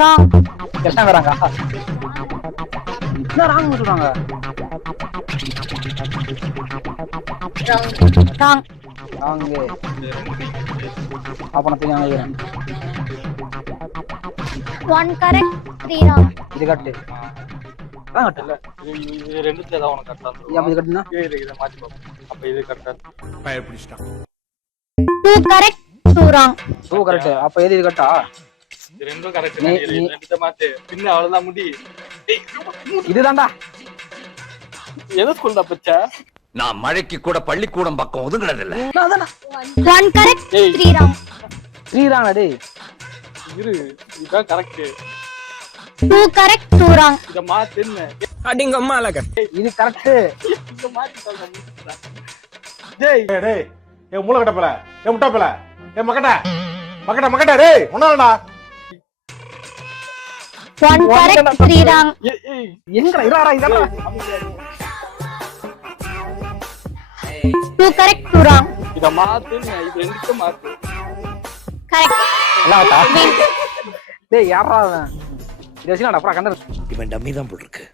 Wrong. என்ன வராங்க? என்ன ராங் சொல்றாங்க? ராங். ராங். அப்ப நான் தெரியாம 1 correct 3 wrong. இது கட்டு. அதான் கட்டு. இல்ல இது ரெண்டுத்துல ஏதாவது உனக்கு கரெக்டா இருக்கும். இது கட்டுனா இதை மாத்தி பார்ப்போம். அப்ப இது கரெக்டா பயப்பிடிச்சிட்டான். 2 correct 2 wrong. ஓ கரெக்ட். அப்ப இது கட்டா? இது ரெண்டும் கரெக்ட் தான். இது ரெண்டுத்த மாத்து. பின்ன அவ்வளவுதான் முடி. இதுதான்டா. எதை ஸ்கூல்ல பச்சா? நான் மழைக்கு கூட பள்ளிக்கூடம் பக்கம் ஒதுங்கினது இல்ல. 1 correct 3 wrong. ஸ்ரீராங்கடா டேய். இரு இதுதான் கரெக்ட். 2 correct 2 wrong. இத மாத்துன்னு. அடிங்க அம்மா அழக. இது கரெக்ட். இத மாத்தி சொல்றேன். டேய் டேய் ஏ மூளை கட்டப்பல ஏ முட்டாப்பல ஏ மக்கட்ட டேய் ஒண்ணாடா 1 correct 3 wrong. ஏய் எங்கடா இராடா இதடா. 2 correct 2 wrong. இத மாத்துன்னு. இது ரெண்டுத்த மாத்து. Correct. எல்லாம் டேய் யாரா அவன்? இத வச்சு நான் அப்புறம் கண்டற. இவன் டம்மி தான் போட்டுருக்கு.